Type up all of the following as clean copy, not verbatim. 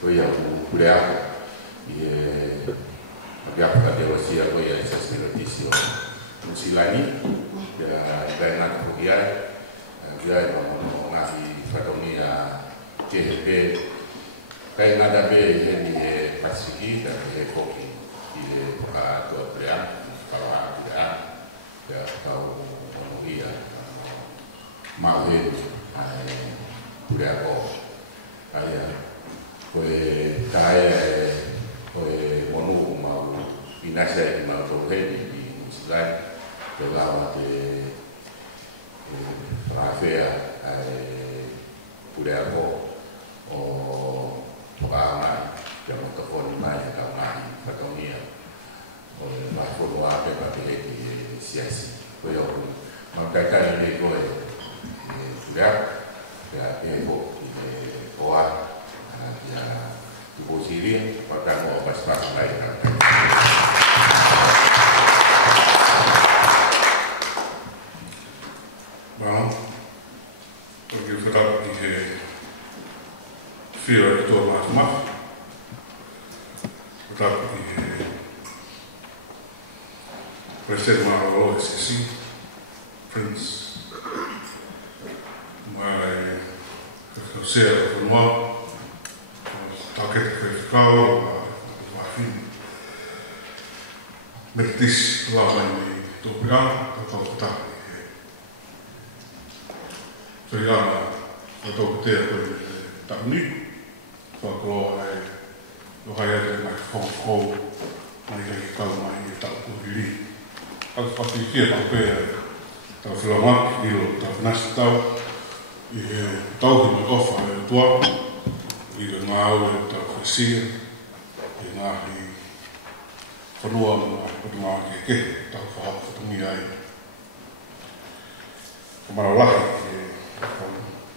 poi ubriaco e abbiamo fatto sia poi è sacerdotizio musilani dai nati pochiai già non ha fatto mia che kai nada be ni pasiki da e pochi a to ubriaco para ya tau monuia ma ubriaco poi monu mau inasa mau tohedi di Muslim programa de rafea ubriaco o programa yang untuk mai kamai patonia o ma forma de papel siasi poi maka ni ko ubriaco ya oa ya tubuh siri pada mau pas lain. Well, pergi tetap di fear itu macam tetap di Presiden Marlo SEC Prince mai saya semua target kau wafin metis lama ini tu bilang atau tak Soriana atau kita tak ni kalau lo kaya dengan kau lagi kau mai tak boleh kalau pasti kita apa tak selamat itu tak nas tahu tahu kita offer tua itu mau tak kesir ini peluang peluang ke tak faham petunjuk kemarin lah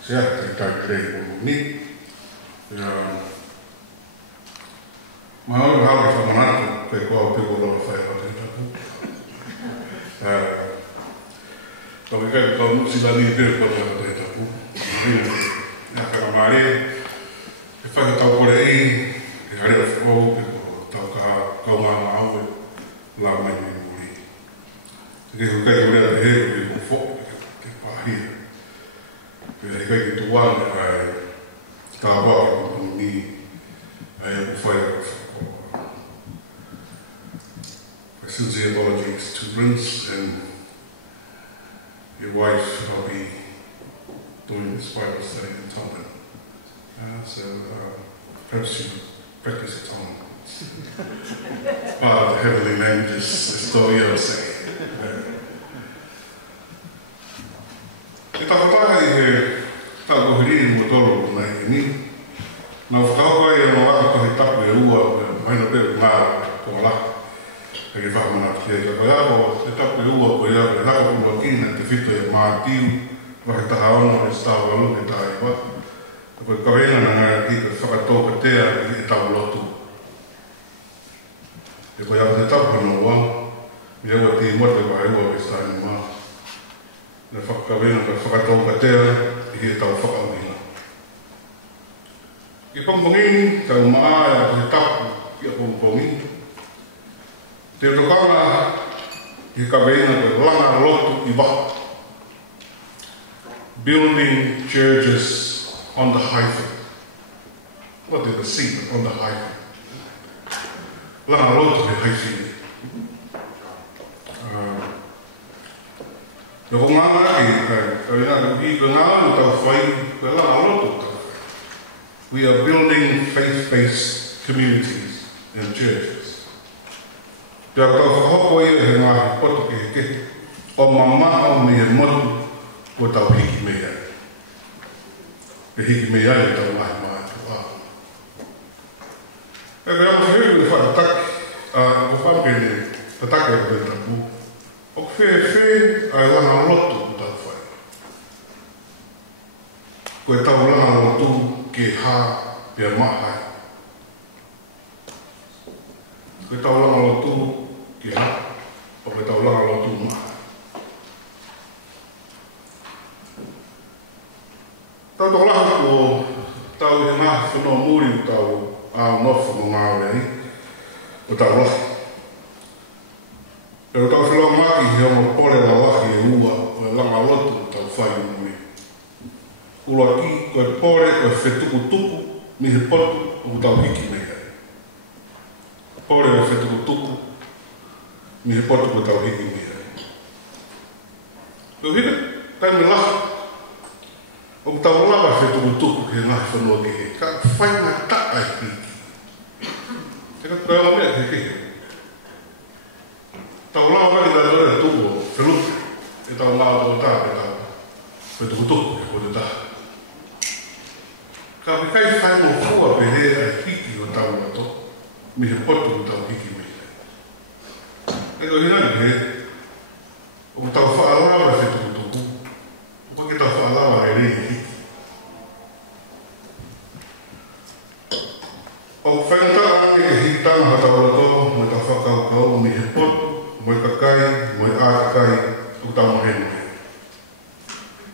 saya cerita ini mau hal yang mana pekau lo saya tapi kan kalau sudah ni berpada cerita pun ya kemarin kita tahu Korea ada tahu kau mau lama ini jadi kita juga ada fokus pahit Mereka itu uang tabak ini upaya sincere apologies to Prince and your wife. I'll be doing this Bible study in Tongan, so perhaps you practice at home. Part of the heavenly languages, historia say. Kita katakan ini tak boleh motor naik ini. Nak tahu yang orang itu hitam berua, mana bermal, pola. Lagi faham nak dia kalau hitam berua, boleh nak mungkin nanti fitur yang mati, orang tahu orang tahu lalu kita ikut. Tapi kalau yang nak kita fakat tahu kita kita lotu. Jika yang hitam bernuang, dia buat timur berbahagia besar ni mah. Na whakawena ka whakatau ka tea i he tau whakawena. I pongpongi, tau maa he tapu i a pongpongi. Te tokanga i ka wena ka langa lotu i waka. Building churches on the highway. What did the sea on the highway? Langa lotu i highway. Nako nganga we are building faith-based communities and churches. Pia tau whakahoko ia he ngā poto ke o mamā o me he motu o tau hiki mea. E hiki mea e tau ngahi maa te wā. E me amo whiu le whakataki, o whapene patake o te tapu. O whee ai langa lotu o tau whai. Koe tau langa lotu ke hā pia mahai. Koe tau langa lotu ke hā, o koe tau langa lotu mahai. Tau tau laha ko tau i ngā whanau muri o tau ao nofu mo ngā rei, o tau lahi. E o tau whilau maki he ono pore la wahi e ua o e langa lotu o tau whai muri. Ula ki koe pore koe whetuku tuku mi he potu o tau hiki mei hei. Pore o whetuku tuku mi he potu o tau hiki mei hei. Koe hina, kai me lahi. O tau lawa whetuku tuku he ngahi whanua ki he. Ka whai mai ta ai hiki. Te ka koe o mea he hiki. Tau lawa wali da dore tuku o wheluki. E tau lawa tau tā e tau whetuku tuku e koe tā. Ka kai whai mo fua pe he ai hiki o tau ato. Mi he potu o tau hiki me he. E koe hina ni he. O tau whaalawa whetuku tuku. O ke tau whaalawa e rei hiki. O whainata ane ke hitanga ha tau ato. Mo tau whakaukau mi he potu. Mo i kakai, mo i ākakai, o tau mahenu he.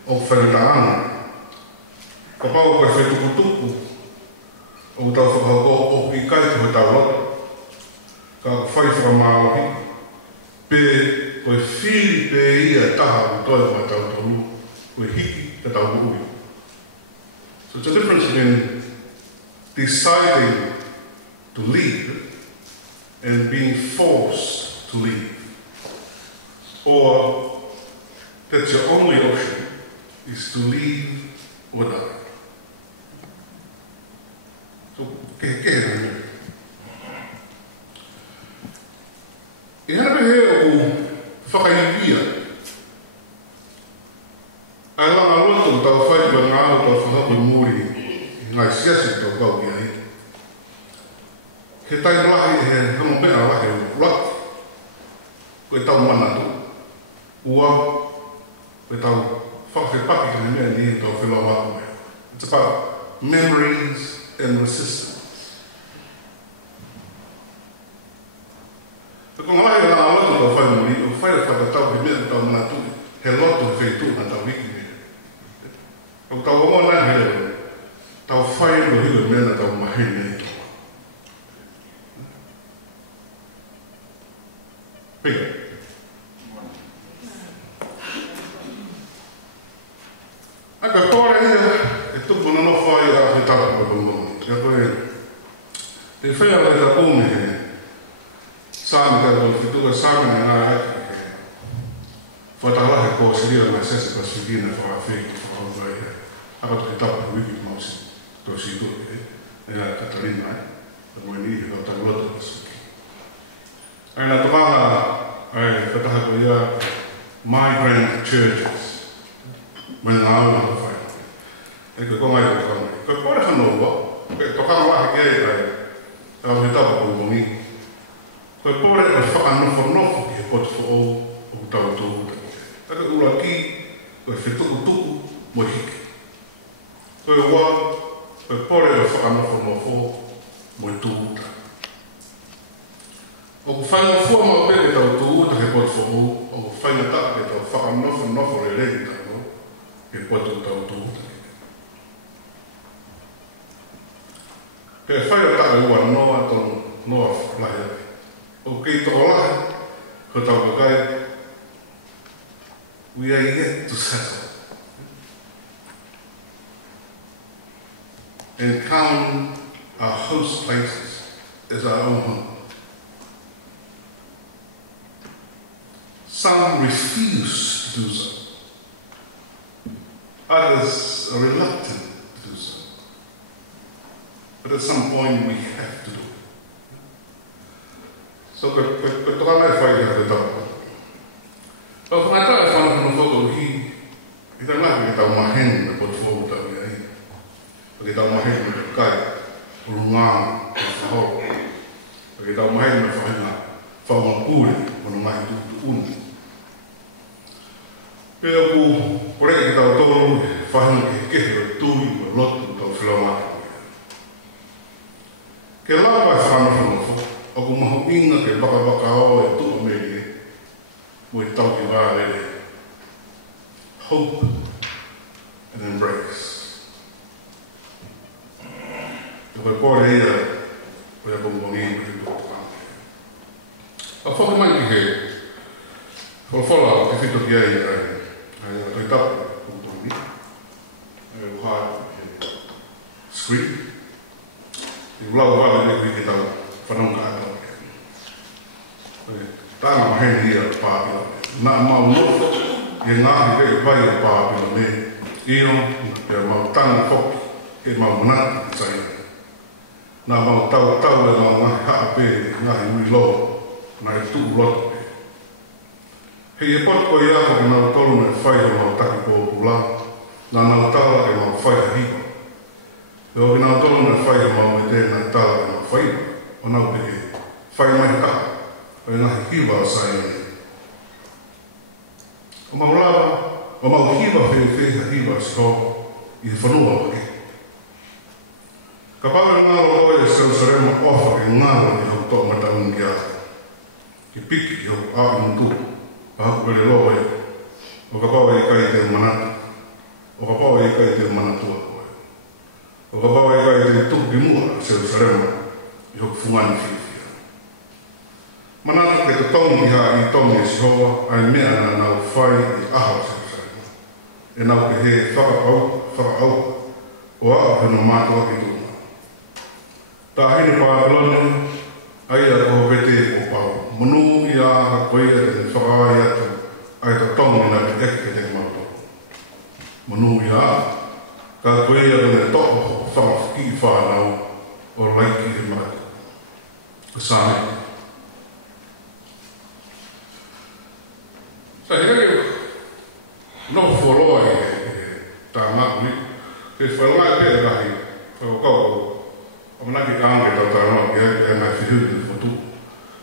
O whainata ane. Ka pau koe whetuku tuku. O tau whakauko o i kai koe tau ato. Ka whai whakamāohi. Pē koe whiri pē ia taha o toi mai tau tonu. Koe hiki ka tau ui. So it's a difference between deciding to leave and being forced to leave. Or that your only option is to leave or die. So, ke rana. E hana he o whakaiwia. Ai langa loto tau whai pa ngā o tau whakapu muri ngai siasi tau kau ki ai. He tai lahi he kamo pena lahi o rat. Koe tau mana tu. Ua, koe tau whakawhepaki ka mea ni tau whilau mako mea. It's about memories and resistance. Ko ngā lahi o ngā loto tau whai muri, o whai whakatau he mea tau mana tu, he loto he whaitu na tau wiki mea. O tau ongo nai he leo, tau whai o higo mea na tau mahi mea toa. Pega. Aka kore ia, e tupu na no whai a he tala kwa kumoni. Tia koe, te whea lai ta kome he, sāmi ka tau whituka sāmi ni ngā haki he, whatalahe kō siria na sese pa sikina whakawhiki whakawhai he. Aka toki tapu wiki mausi, tō si tūki he, e la Katarina ai, ta moe ni he kau tau loto pa suki. Ai nā tokanga, ai whataha ko ia, migrant churches. Mai ngā au na whai. E koe kongai koe kongai. Koe kore whanua, koe tokanga wahi kei ai, au he tapa kūkongi. Koe kore koe whakanofo ki he potu wha o tau tūhuta. Taka ura ki, koe whetuku tuku mo hiki. Koe wā, koe kore koe whakanofo mo tūhuta. O ku whainga fua mau pere tau tūhuta he potu wha o ku whainga taka ke tau whakanofo re rei tau. He potu tau tūhuta. He whai o taka ua noa tonu noa lahi api. O kei toko lahi, ko tau kakai, we are yet to settle. And count our host places as our own home. Some refuse to do so. Others are reluctant to do so. But at some point we have to do it. So, koe toka mai whai ha te tau. Pau whangatau e whanau whanau whoko hi, i tau ngāki ke tau mahenu me potu whoku tau i ai. Ke tau mahenu me kai, urungā, me whahoro. Ke tau mahenu me whahinga, whaunga pūre, mono mai tu unu. Pea ku koreka ki tau tōru, whahinga ke kehe o tūi o lotu tau whilau maki. Ke lawa e whanau whanau whoko, o ku mahu inga ke waka o e tuka meri e, mo i tau ki wārere. Hope and embrace. koe kore ia, koe a kumbongi i kutu kama. A whaka mai ki he, whala ke whito ki ai ai toi tapu kumbongi. Ai uha he screen. I ulau wale ne kui ki tau whanonga atau. Tāna maheni ia pāpila. Nā mau nofu, e ngāhi pe vai a pāpila me ino, e mau tanga kopi, e mau manati ki saia. Nā mau tau e mau ngahi haa pe, ngahi ui loa, nā e tuu loto pe. Hei e pot koe ia koki nau tolu me whai o mau taki pōpu la, nā nau tala e mau whai a hipa. E oki nau tolu me whai o mau me tēnā tala e mau whai, o nau pe he whai mai kaha. O ngahi hiwa o sai e. O maulawa, o mau hiwa whewhiha hiwa si ho i he whanua o ke. Ka pawe ngālo oe e Jerusalema ofa e ngālo i hau toa mataun ki ata. Ki piki i hau a mutu, a haku pere loa e. O ka pawe i kai te manatu. O ka pawe i kai te manatua koe. O ka pawe i kai te tuku ki mua a Jerusalema i hau fungani whiwhi. Manatu ke te tongi ha i tongi e si hoa, ai mea na nau whai i aha o Jerusalema. E nau ke he whakaau, o a heno mātua ki tūna. Tā hene Pāpilone, ai a koho vete o pau. Manu i a ha koe a te whakaai atu, ai ta tongi na te eke te mauto. Manu i a, ka koe a te toko whamawhiki i whanau o laiki he maratu. Ka sāne. Sa hei no wholoa e tā makuni, ke whaloa e pēr rahi, whakau, o manaki kānge tau tā noa ki e mai whihuri ni whatu,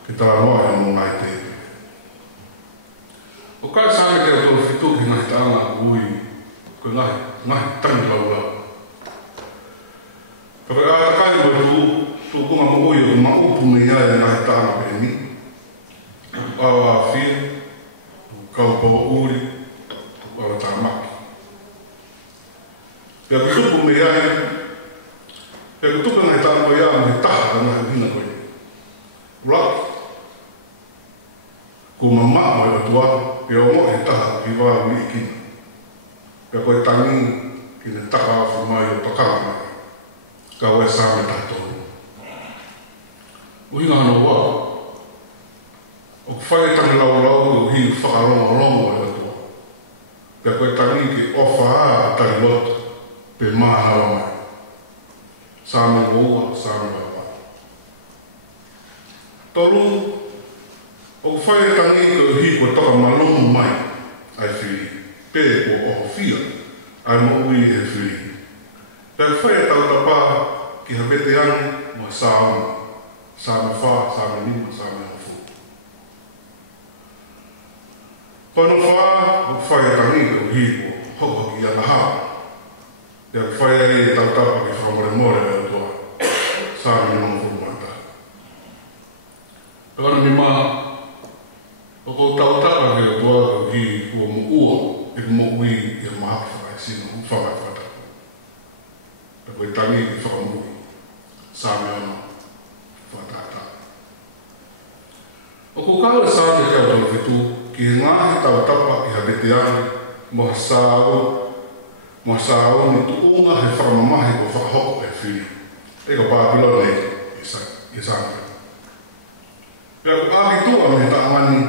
ke tā noa e mō ngai te. O kai sāme te o tōru whitu ki ngahi tāna ui, ko ngahi tangi lau lau. Ka whaka ata kai mo tū kunga mo ui o ma upu me ia e ngahi tāna pe ni. Awa whia, kau po uri, o tā maki. Pea kutupu me iai, pea kutupu ngai tāna koe ia me taha ka ngahi hina koe. Raki. Ko mamma o e atua, pea o mo e taha ki wā ui ikina. Pea koe tangi ki ne taka awhi mai o takara mai. Ka oe sāme tātou. Uhinga hana wā. O ku whae tangi lau o hinu whakaronga longo e atua. Pea koe tangi ki ofa a tangi loto pe mahawa mai. Sāme oua, sāme wapa. Toru, o ku whae tangi ki hiko toka malongo mai ai whiri. Pē o oho whia, ai mo ui e whiri. Pea ku whae tau tapa ki hawete anu mo sāme. Sāme wha, sāme lima, sāme hofu. Kono wha, o whae tangi o hiko, hoko ki ana haa. Pea ku whae ai e tau tapa ki whamore more e atua. Sāme lima hofu mata. Kono mi maa, o ko tau tapa ki atua o hi ua mo ua, e mo ui e mahaki whae sino, whamai whata. Pea koe tangi ki whakamui, sāme ana. O ko kaua sāte kia o tōru whitu, ki he ngāhi tau tapa ki hawete ani, mo sāo ni tuunga he whakamamahi ko whakahoko e whiri. E ko Pāpilone e sāte. Pea ko āki tua me he taangani,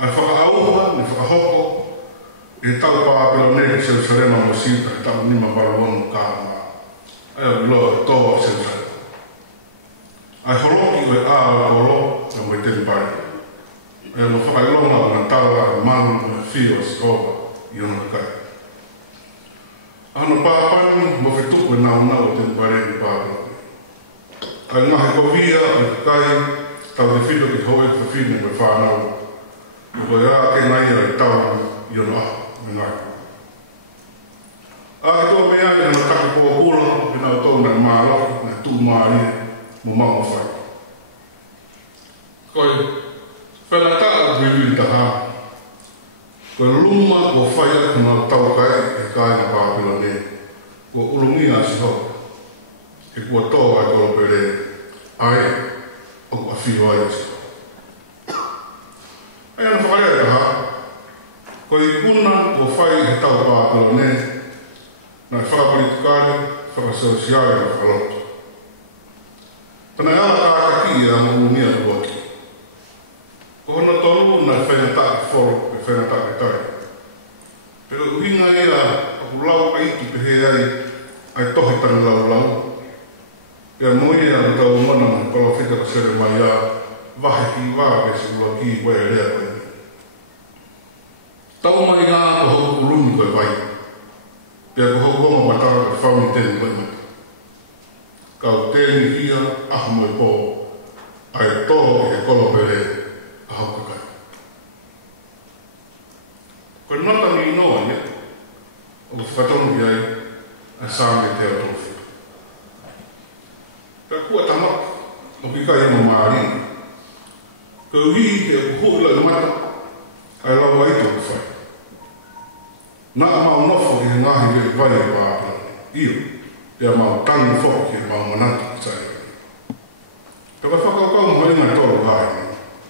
ai whakaauha ni whakahoko, e tau Pāpilone ki Jerusalema mo sīta e tau nima Babilonu kāma. Ai o biloa e tōa Jerusalema. Ai horoki o e āoro e mo i teni pai. E no whakailonga o ngā tawa e manu o e whio si hoa i ona kai. Ano pāpani mo whetuku e nau o teni pai ni Pāpilone. Ai ngahe kovia o kai tau te whito ki hoe ki whine me whanau. O koe a ke ngai ai tau i ona me ngai. A ke tō mea i ana taki pō kura i nau tō na māloki na tū māri mo mama whai. Koe, whenataka whiwiri taha. Koe luma o whai atu nā tau kai e kai na Pāpilone. Ko ulungia si ho. e kua toa e kolo pere ai o kua whio ai si. Ai ana whakarea ka ha, ko i kuna o whai he tau pātalo ne, na e whakapolitikare, whakasosiare o whakaloto. Tana ala kākaki e ama unia tuaki. Ko hona tolu na whenatake whoro e whenatake tai. Pero uhinga ia aku lau aiki pehe ai tohi tani lau. Ia moia a tau mana mai kala whita ka sere mai a wahe ki wāke si ula ki wai rea koe. Tau mai ngā ko hoku kurumi koe vai. Pia ko hoku honga matara ka whauni tēni koe mai. Kau tēni hia aha moi pō ai tō e kolo pere a hauka kai. Koe nota ni inoa ia, o ku whakatonu ki ai a sāme te o tōwhi. Pea kua tamak, o ki kai ino maari. Kau hi te kuhula na mata, ai lau ai tōku whai. Nā mau nofo i he ngahi veri vai e wāpana. Iyo, ia mau tangi whoko ki he mau manantu ki sai. Pea kai whakaukau mai ngai tōru hai.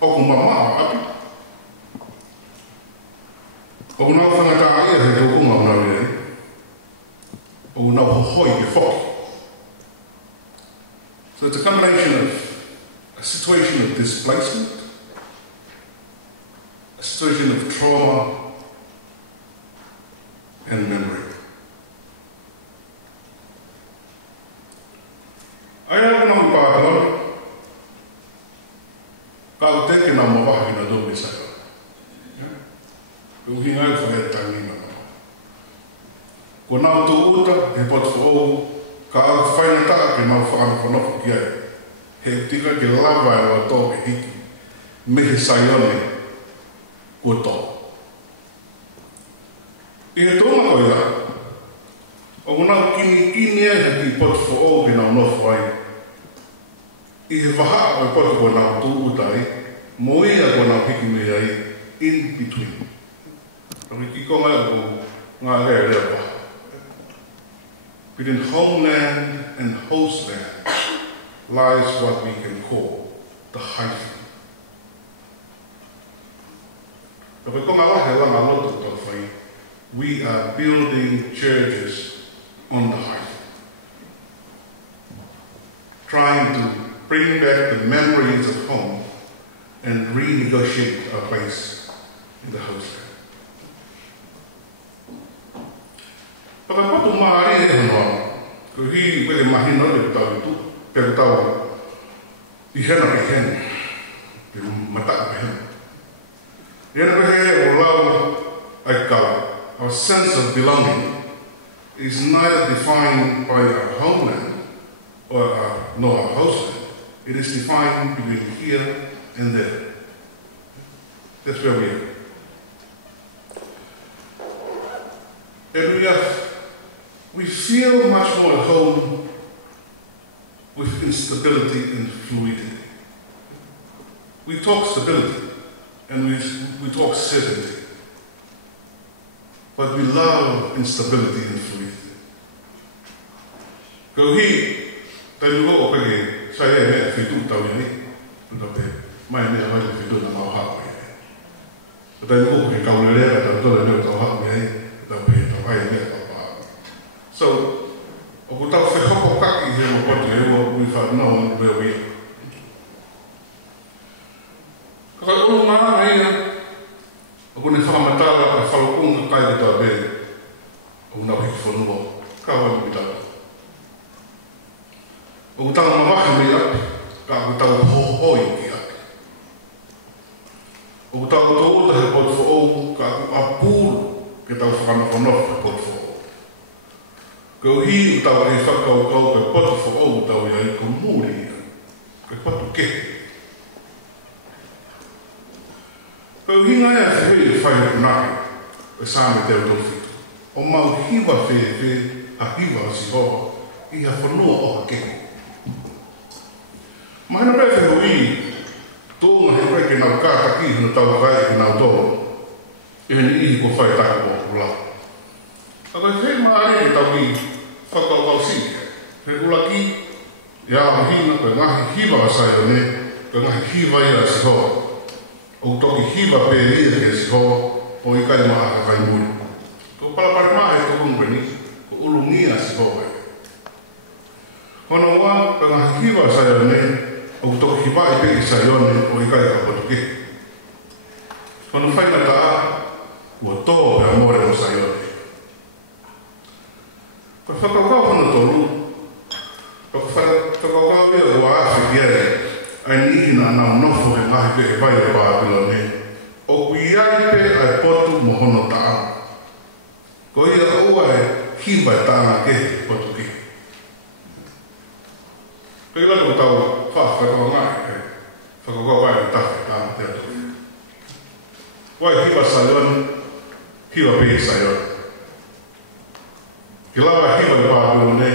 Oku mamaa api. Oku nau whangataa ia he tōku ngau nau rei. Oku nau hohoi ki whoki. So it's a combination of a situation of displacement, a situation of trauma, and memory. Ai au nau pātalo, kau teke nā mawahi na dōmi sai. Uhi ngai whae tangi na mawa. Ko nau tō uta, he potu o ka au whainata ke mau whakana whanoko ki ai. He tika ke lawa e wa tō ke hiki. Mehe saione kua tō. I he tōna koi la, o nau kini e haki potu o ke nau nofu ai. I he waha o potu ko nau tō uta ai, mo ia ko nau hiki me ai in between. Tapi ki konga o ngā rea rea waha. Between homeland and hostland lies what we can call the hyphen. Tapi konga wahe langa loto tō whai, we are building churches on the hyphen. Trying to bring back the memories of home and renegotiate our place in the hostland. Paka patu maari e honoa, ko hi wele mahina le tau tu, pe tau I hena pe hena, pe mata pe hena. Hena pe he o lau ai kau. Our sense of belonging is neither defined by our homeland or nor our hostland. It is defined between here and there. That's where we are. And we feel much more at home with instability and fluidity. We talk stability and we talk certainty. But we love instability and fluidity. Kau hi, tayo ko o pagi, saya mea whitu tau ni, pe mai mea mai whitu na mau hao ni. Tayo ko pagi kau lere, tayo tole neo tau hao ni, tayo pe tau hai mea tau hao. So, o ku tau whekoko kaki he mo patu he mo we have known where we are. Kau ulu maa hei na, o kune whakamatara a whalokunga kai te tau bere, o nau hiki whanua, kawa ni bitau. O ku tau mamaka me api, ka ku tau hohoi ki api. O ku tau tō uta he potu whao, ka ku apūru ke tau whakamawhanofa he potu whao. Kau hi u tau e whakau ke potu whao tau iai ko mūri ia, ke potu kehe. Kau hinga ea te hei whai runake, e sāme te autowhitu. O mau hiwa whewhe, a hiwa o si hoa, I ha whanua o ha kehe. Mahina pēr te hui, tōnga he koe ke nau kātaki hina tau kai ke nau tō, e hini ihi ko whai tāku o kula. A koe he maare ke tau I whakau si, he ulaki whakina, koe ngahi hiwa a sai o ne, koe ngahi hiwa ia si hoa. O toki hiwa pēria ke si hoa, o i kai maa ka kai muri. Ko palapare maa e tokong peni, ko ulungia si hoa e. Hono wā, koe ngahi hiwa a sai o ne, o toki hiwa i pēri sai o ne, o i kai ka potuke. Hono whaina taa, ua tō pe amore o sai o ne. Koe whakakau hono tolu, whakakau ea ua awhi kiare, ai niki na nau nofo he ngahi pe he vai e pāpila ne, o kui ai pe ai potu mo hono taa. Ko ia ua e hiwa e tāna ke potu ki. Ko ila ko tau whakakau ngai, whakakau ai e tahi tāna te atu. Wai hiwa saion, hiwa pe saion. Ki lawa hiwa e pāpila ne,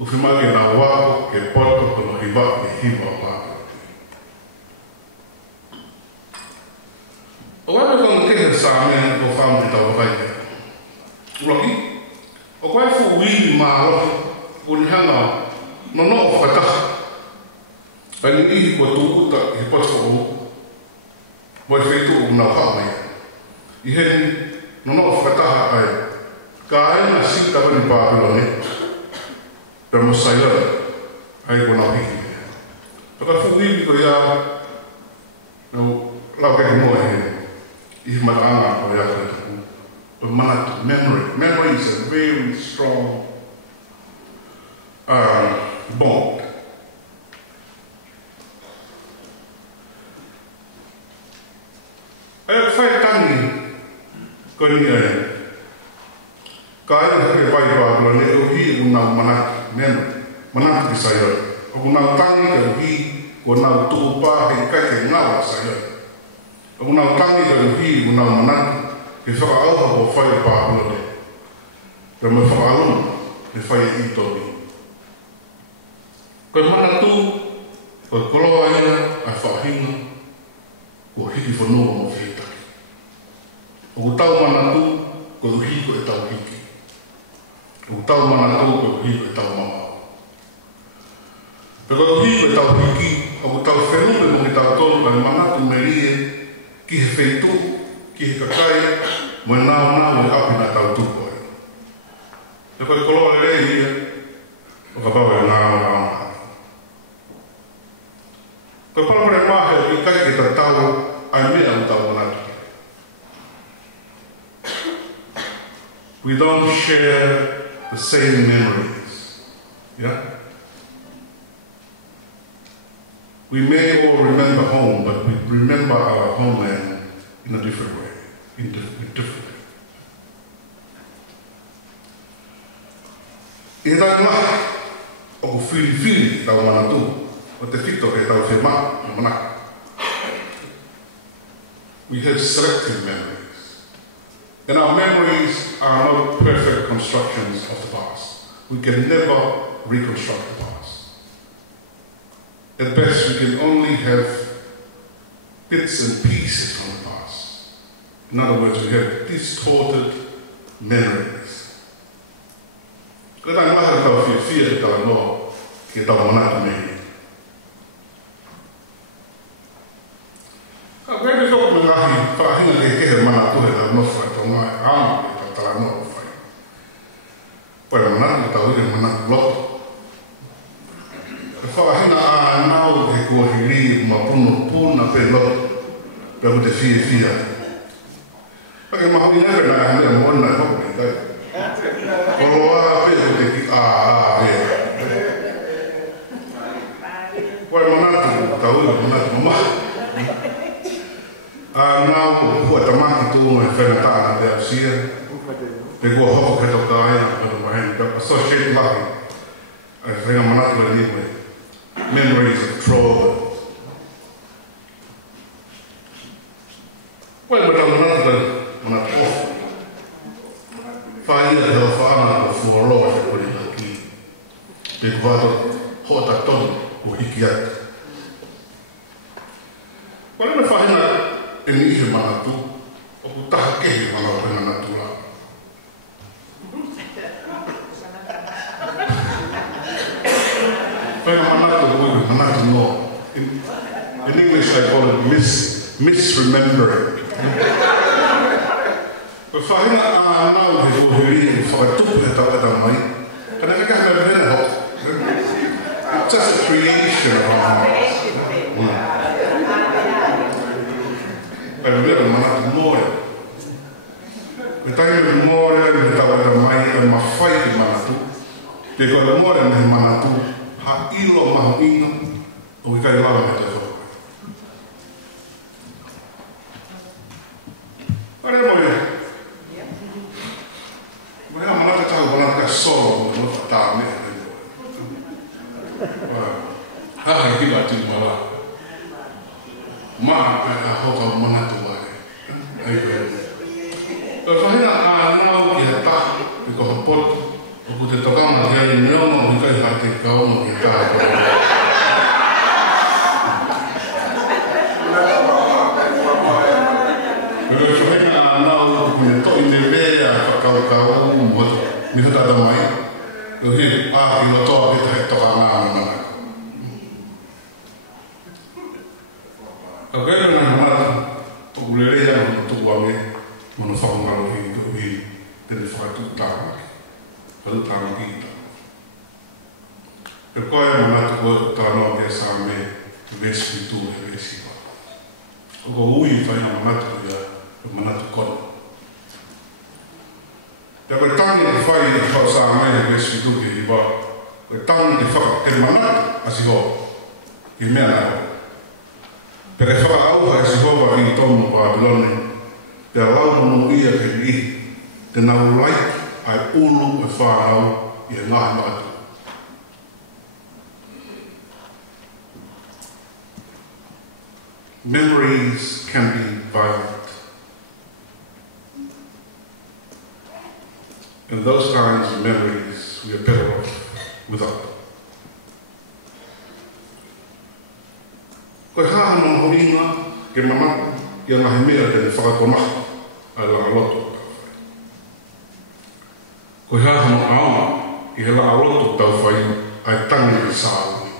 uwhimake nā wako ke poto kono hiwa e hiwa o pāpila. O wai kong tehe sāmea o whāmu te tau whaia. Uroki, o koe fu wili mālo, o ni hanga no no o whakataha. Ai ni ihi kua tūkuta he poto o wai whetu o nā whaamea. I heni no no o whakataha ai, ka aina sika wani pāpila ne, pero mo sailor ai ko na hiki. Pero fu wili ko ia no lau ke mo e I maranga ko ia ko. But manatu memory. Memory is a very strong bond. Ai fai tangi ko ni ai. Kaya ke vai pa lo ne o hi una manatu memory. Manatu ki sailor. O una tangi ko hi ko na tu pa he ka ke ngawa sailor. O una tangi ko hi una manatu ke whakaauha o whai pāpula ne. Pero me whakaaluna me whai I tobi. Koe manatu, koe koloa ia, ai whahinga, ko hiki whanua mo whitaki. O tau manatu, koe uhi ko e tau hiki. O tau manatu, koe uhi ko e tau mamau. Pero koe uhi ko e tau hiki, o tau whenua mo ki tau tonu, kai manatu me rie, ki he wheitu, ki he kakai, mo e nao e api na tau tuko e. E koe koloa e rei ia, o ka pau e nao. Koe parapare mahe I kai ke ta tau, ai mea u tau manatu. We don't share the same memories. Yeah? We may all remember home, but we remember our homeland in a different way. Different. E tai maha, o ku whiri tau manatu, o te whito ke tau whema, o manaka. We have selective memories. And our memories are not perfect constructions of the past. We can never reconstruct the past. At best, we can only have bits and pieces from the past. In other words, we have distorted memories. Kaya tayo maha tau whiwhia ke tau no ke tau manatu mei. Kaya te tōku me ngahi whaahinga ke kehe manatu he tau nofa e tau ngai āma ke tau tala no whai. Pai manatu ke tau ire manatu loto. Ka whaahinga ānau he kua hiri ma puno puna pe loto. Pea mu te whiwhia. Pake mahu I never na hea mo ona e hoku ni tai. Oloa pe te ki pe. Pai manatu tau ire manatu mama. Nau kua tamaki tū me whenatana te ausia. Te kua hoko ke tau kāia, pero maheni, ka associate lahi. Ai whenga manatu e ni me. Memories of trauma. Wai me tau manatu ofu. Whaia te o whaana o fuaroa te kuri na ki. Te kuwato hota tonu o hiki atu. Wai me whahina e ni he manatu, o ku taha kehi mana o hena natu la. Whenga manatu no. In English I call it misremembering. But whahina now he wohiri whakatupu he tawata mai. Kana ka kahana bena ho. It's just a creation of our hearts. Pero mira manatu moe. Me taime moe me tawata mai e mawhai i manatu. Te koe moe me manatu ha ilo mahu ino o i kai lawa me te whaka. Are moe. Moe ha manatu tau manatu ka solo mo ta me. Ha hi wa tu mala. Ma a hoka manatu ai. Ai ko. Pero whahina nau ki ha ta i ko hapot o ku te tokanga ki ai neonga o i kai hate kaonga ki ta hapa. Pero whahina nau ku ne toi te rea whakaukau mo mi hata mai. O he a ki lotoa ki te tokanga ana. Ka kere na mara to kulerea no to wange no whakangaro hi ko hi te whakatu tāma. Whakatu tāma ki ta. Pe koe mana tu koe tāma ke sa me vesi tu e vesi pa. O ko ui whaina mana tu ia e mana tu kona. Pe koe tangi te whai e whao sa me vesi tu ki hi ba. Koe tangi te whaka ke mana asi ho. Ki mea na ho. Pere whakaauha e Sihova i tomu Babiloni, te alau mono ia ke i, te nau laiki ai ulu e whanau i e ngahi matu. Memories can be violent. And those kinds of memories we are better off without. Koe haha no horinga ke mama i ngahi mea te whakakomaha ai langa loto. Koe haha no aoma i he langa loto tau whai ai tangi i sāui.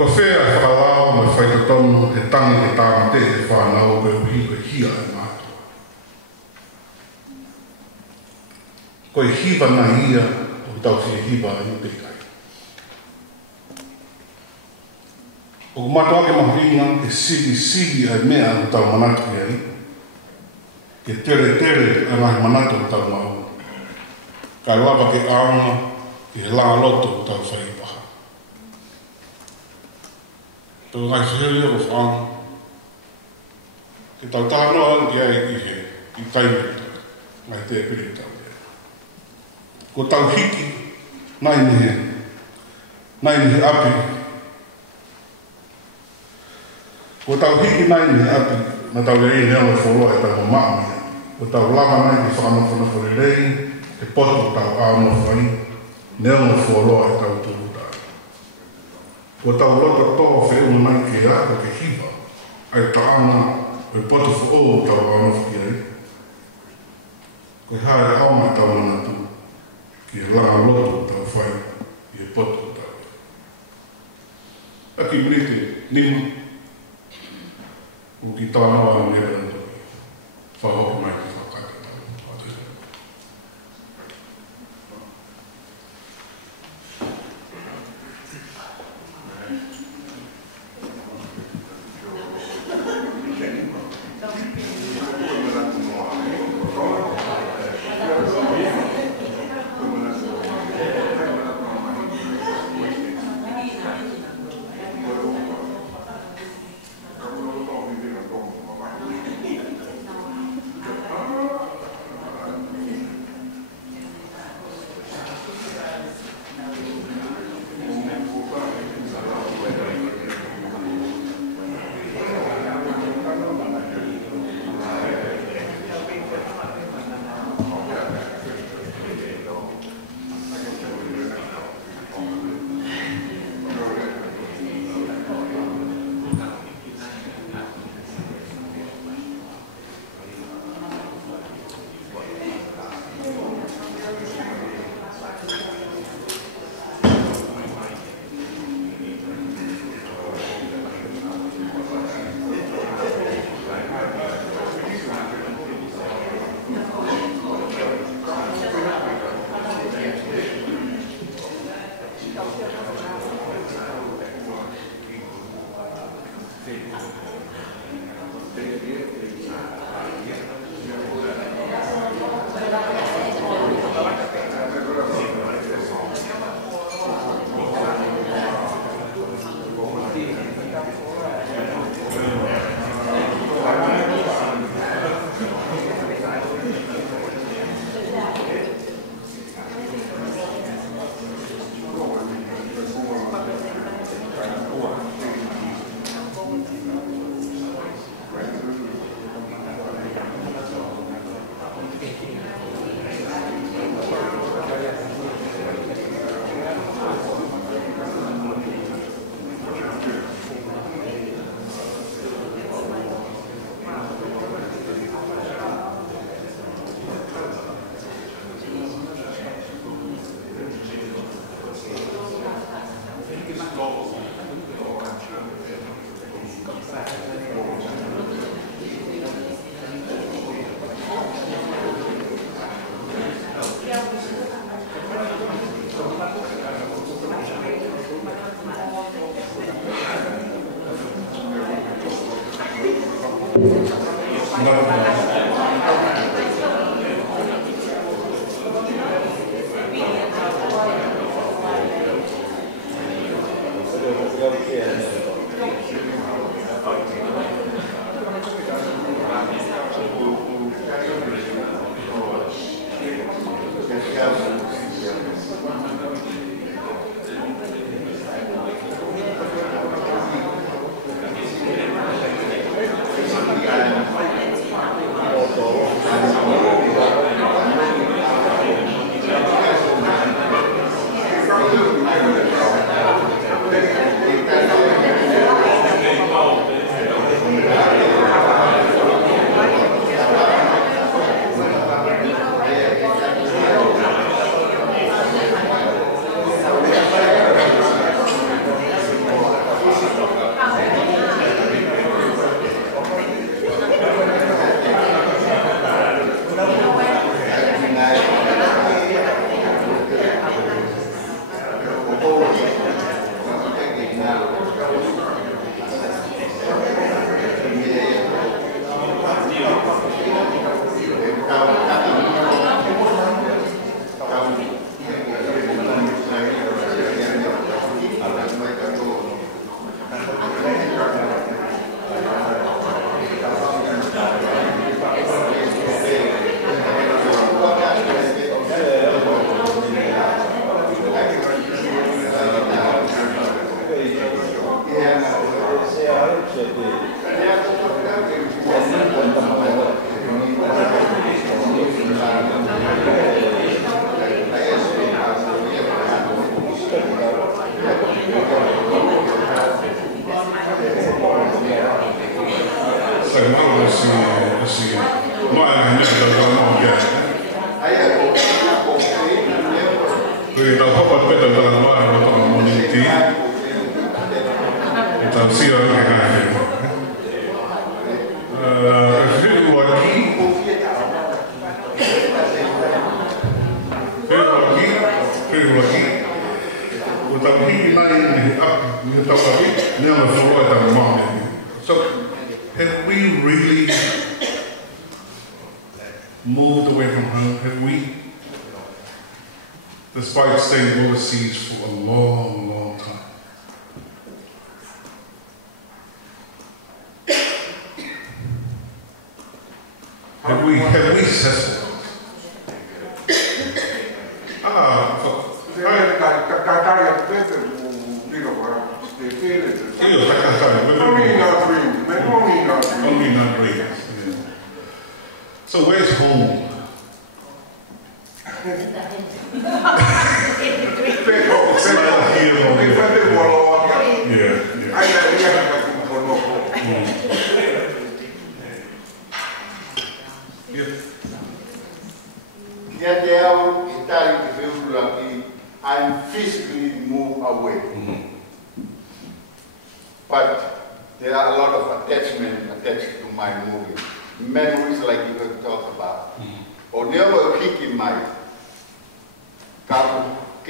Ko whea e whakalao me whai te tonu te tangi te tāma te he whanau koe uhi koe hia e mātua. Koe hiva na ia o tau whia hiva i te kai. O matua ke mahuinga e sigi ai mea o tau manatu ki ai. Ke tere a ngahi manatu o tau mau. Kai lava ke aunga ki he langa loto o tau whai paha. Tau ngai whiri o whaanga. Ke tau tānoa au ki ai i he i taimita. Ngai te piri tau e. Ko tau hiki nai ni he api. Ko tau hiki nai ni api, na tau rei neo e whoroa e tau maami. Ko tau lava nai ki whakamawhana whorerei, e poto tau aono whai, neo e whoroa e tau turutai. Ko tau loto toa wheu nai ki rako ke hiva, ai taana e poto whoo tau aono whai. Ko haere aoma tau manatu, ki e langa loto tau whai, i e poto tau. Aki mriti, nima, o ki tāna wā nere na toki. Whahoki mai ki whakaka tau.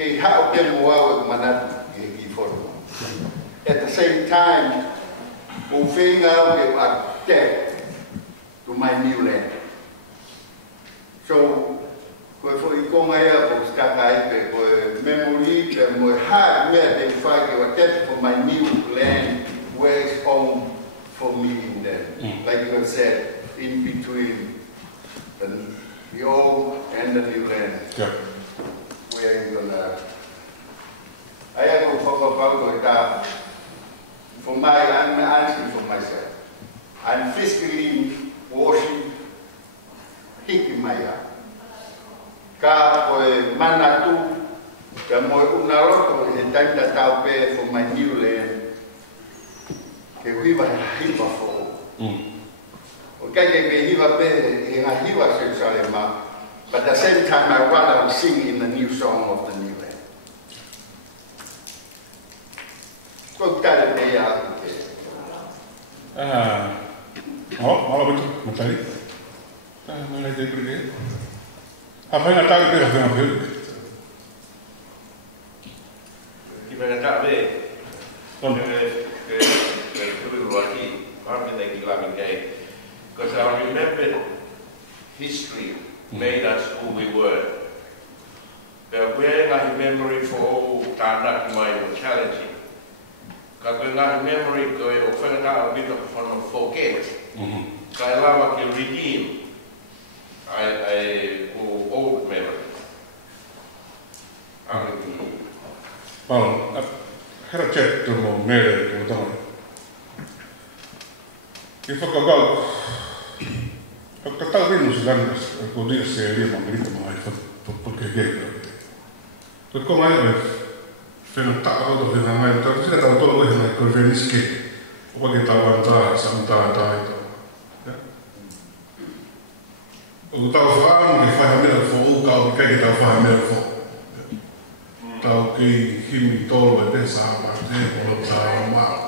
che ke hao ke moa manatu ke fono. At the same time, o whenga ke ate to my new land. So, koe fo I konga ia o skaka ipe, koe memory, ke moe haa mea te whai ke ate for my new land, where it's home for me in there. Like you have said, in between the old and the new land. Yeah. Where you're gonna. I have to talk about that. For I'm answering for myself. I'm physically washing, hitting my yard. Ka koe manatu, ka moe unaroto, he time that I'll pay for my new land. Ke hiva hiva fo. Okay, ke hiva pe, he hiva se salema. But at the same time, I want to sing in the new song of the new land. Kau tak ada yang malah betul, mencari. Mana dia pergi? Apa yang tak ada yang pergi? Kita tak ada. Ke lagi, kami lagi kelamin gay. Because I remember history made us who we were. But when I memory for all that my challenging. Kalau nak memory ko e ofena ka bit of forget. Kaya lama ke redeem. I old memory. Well, had a chat to my mother to them. If I go, I thought we must learn this. I could do say, I'm going to my for get. But come on, fino tao fino mai tanto si era todo quello che conferisce o che stava andando santa taito o tao famo che fa meno fo o che tao fa meno fo tao che mi tolo e pensa a parte o lo tama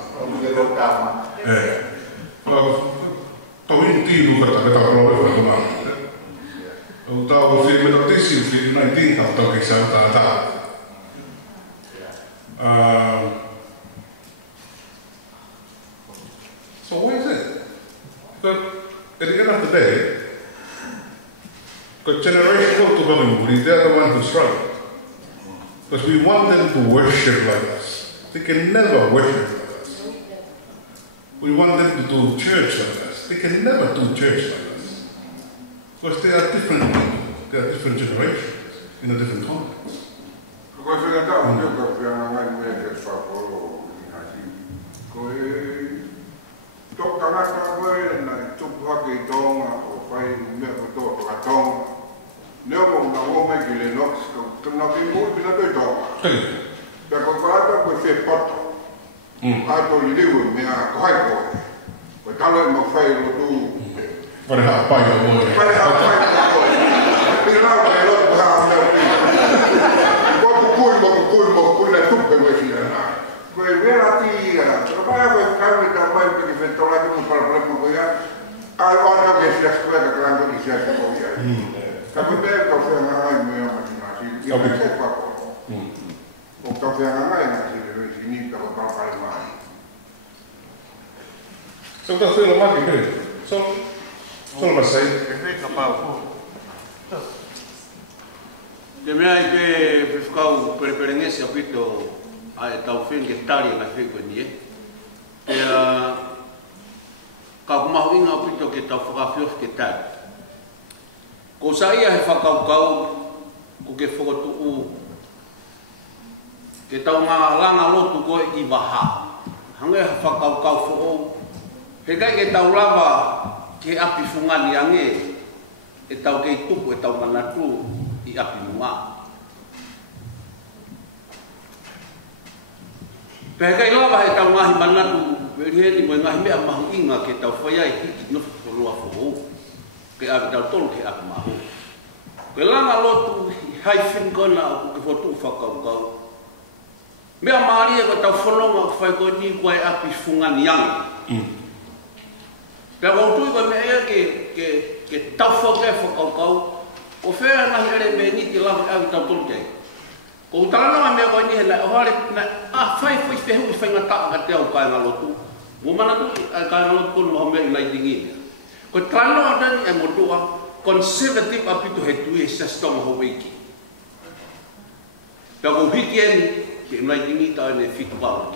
tao intimo per tao proprio ma o tao si metto tissimo che non hai tao che santa taito. So what is it? Because at the end of the day, the generation of Tuvalu, they're the ones who struggle. Because we want them to worship like us. They can never worship like us. We want them to do church like us. They can never do church like us. Because they are different people. They are different generations in a different context. Because we are down here, because we are not going to follow. Tok karata koe na tupu hake tonga o whai mea koto to katonga. Neo mo na wome ki le nox, kama ki mui pina toi tonga. Pea ko karata koe whe pato. Ato li liu mea kohai koe. Koe talo e ma whai rotu. Pareha pai o moe. Pareha pai o moe. Pina lau me rotu haa mea pina. Mo na tupe koe fina na. Koe vera tira, pero vai koe kawe ta mai pe ki fetola ki mo para mo koe ya. Ai ona ke sia skoe ka krango ki sia ko ya. Ka ko be ko fe na ai me ma tina si. Ya me se pa ko. O ka fe na ai na si le si ni ka pa pa mai. So ta se lo ma ki so ma sai. Ke fe ka pa. Ke mea I ke whiwhakau pereperengesi a pito a e tau when ke tari ngai whiko ni e. Ka kumahu inga a pito ke tau whakawhios ke tari. Ko sa ia he whakaukau ko ke whakotu ke tau ngā langa lotu koe I waha. Hange he whakaukau whoo. He kai ke tau lava ke api whungani ange e tau kei tuku e tau manatu I api mua. Pea kai lava he tau ngahi manatu, perihe ni mo ngahi mea mahu inga ke tau whaiai hiki nofu kolua whoo. Ke api tau tolu ke api mahu. Ke langa lotu hai whinkona o ke whotu whakaukau. Mea maari e ko tau whanonga whai ko ni koe api whungani ange. Pea wautui koe mea ke tau whakau whakaukau. O whea nahi ere me ni te lawa awi tau tolu kei. Ko talana me ko ni hela o hale na fai fehu fai ngata ka te au kai ngalotu. Mo mana tu kai ngalotu mo me nai dingi. Ko talana dan e mo tua conservative apito hetu e sa stong ho wiki. Pa ko hikien ke nai dingi ta ne fitu ba.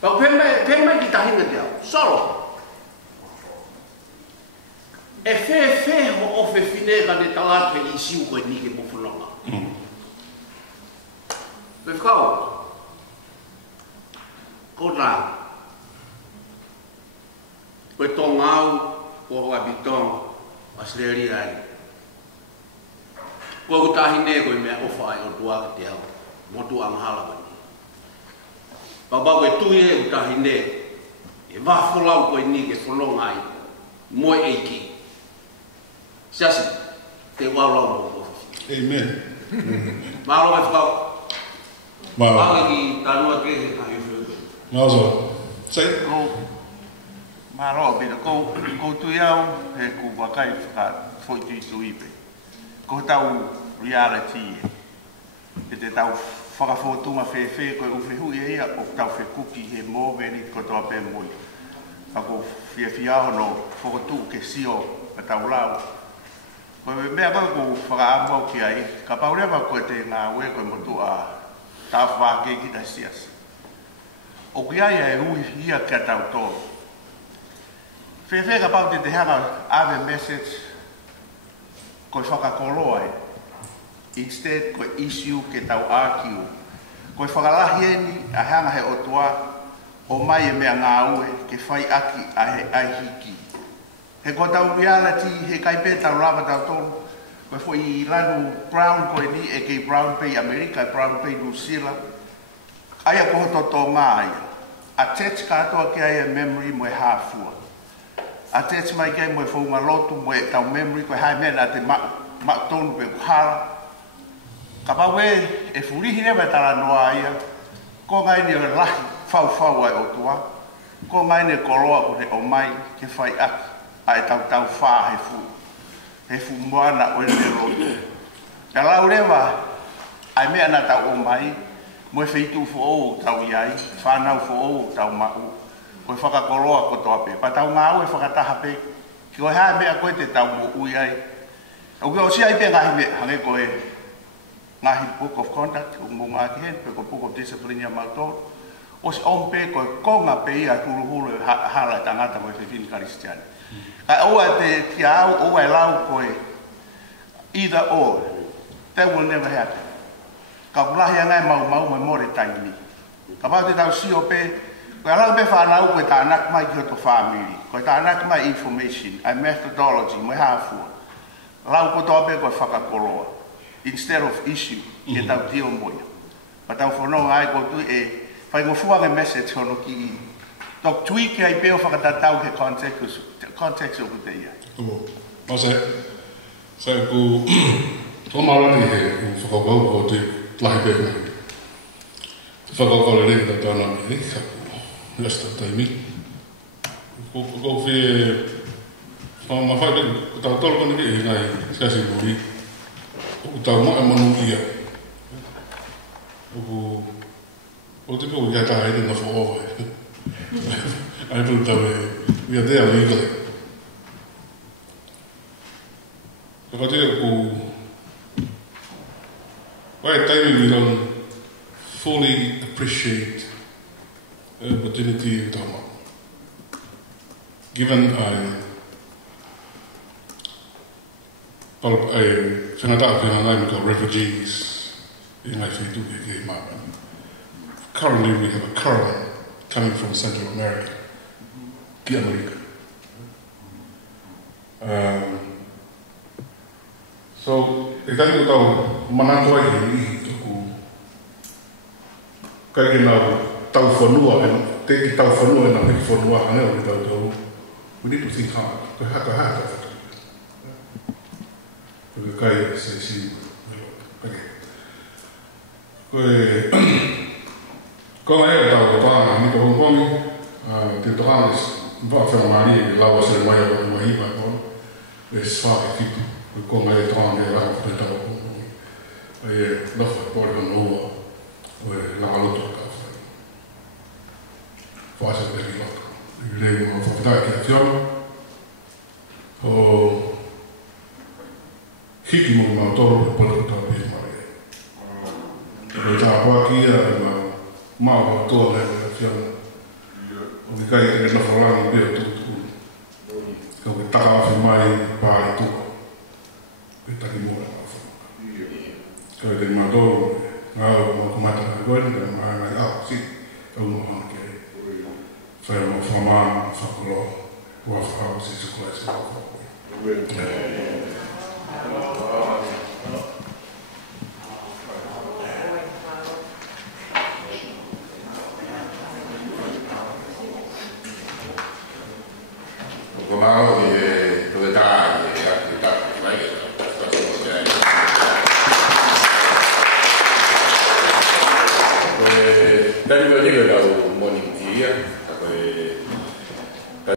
Pa pema ki tahinga te au. Solo. E fe ho o fe fine ka ne tala ke isiu ko ni ke mo fulonga. Pe kau. Ko na. Ko tongau ko abitong Australia ai. Ko tahine ko me o fai o tua te au. Mo tu ang hala ba. Baba ko tu e tahine. E va folau ko ni ke folonga ai. Mo eiki. Sasi te wala mo. Amen. Malo e kau. Mau. Lagi tanua ke ai fu. Mau so. Sai. Ko maro pina ko tu iau he ku wakai whaka foi tu ipe. Ko tau reality e te tau whakafotunga whewhe koe uwhihu ia o tau whekuki he mōveri ko toa pē moi. Ako whiawhia hono whakatu ke sio a tau lau. Ko mea kau ko whakaambau ki ai, ka paurewa koe te ngā ue koe motu a tā whake ki ta sias. O ki ai e ui ia kia tau tōru. Whewhe ka pau te hanga ave message koe whakakolo ai. Instead koe issue ke tau ākiu. Koe whakalahi eni a hanga he otua o mai e mea ngā ue ke whai aki a he aihiki. He ko tau reality he kaipe tau lava tau tōru. Koe fo i lanu Brown koe ni e kei Brown Pay America, Brown Pay New Zealand. Aia koho toto ngā aia. A tets katoa ke aia memory mo e hāfua. A tets mai kei mo e whaunga lotu mo e tau memory koe hai mena te tonu pe kuhara. Ka paue e furihi newa tala noa aia. Ko ngai ni o lahi whau ai o tua. Ko ngai ni koroa ko te o mai ke whai aki. A e tau wha he fu. He fu moana o le roto. Ka lau rewa, ai mea na tau o mai, mo e wheitu fo o tau iai, whanau fo o tau mau, ko e whakakoroa ko toa pe. Pa tau ngā o e whakataha pe, ki o hea mea koe te tau mo ui ai. O ki o si ai pe ngahi me, hange koe, ngahi Book of Conduct, o mō ngā ki hen, pe ko Book of Discipline a mautor, o si on pe koe konga pe ia hulu hala tangata mo e whiwhini karistiani. Ka oa te kia au, oa e lau koe, either or, that will never happen. Ka kulahi a ngai mau me more taini. Ka pau te tau si o pe, koe alang pe whanau koe ta anak mai ki o to whamiri, koe ta anak mai information, a methodology, mo e hāfua. Lau ko toa pe koe whakakoroa, instead of issue, ke tau tio moia. Pa tau whanau ai ko tu e, whai ngofuanga message hono ki i, tok tui ki ai peo whakatatau ke context o kute ia. Tumo. O se ku tō marani he whakakau o te lahi pēkuna. Te whakakau le reka tāna mi ka ku resta taimi. Ko whi ma whai pēku, ko tau tolo koni he ngai skasi muri. O tau mo e manu ia. O te pēku ia tā haere na whaowa. I put we are there legally. So I we don't fully appreciate the opportunity of Dharma. Given refugees in currently we have a caravan coming from Central America. Ki Amerika. So, e tani ko tau manatu ai he tuku kai ki nā tau whanua, te ki tau whanua e nā peki whanua haneo ki tau. We need to think hard. Koe haka whakatu. Koe kai se si Koe e tau tāna, ni ko hongkongi, te tāna va faire mari la va ser mai o mai va con es fa fitu con mai tron de la de ta no fue por no hubo la valuta causa. Fue hacer de piloto. Y le digo, falta de acción o hikimo ma todo por todo mismo. Pero estaba aquí ma toda la acción. O que cae que no falando pero tudo. Que estava filmando para tudo. Que está aqui morando. Kalau dia mandou, não comata agora, mas sim, eu não quero. Foi uma forma, faculou, o afro se conhece. Dari mana kita tahu morning tea ya?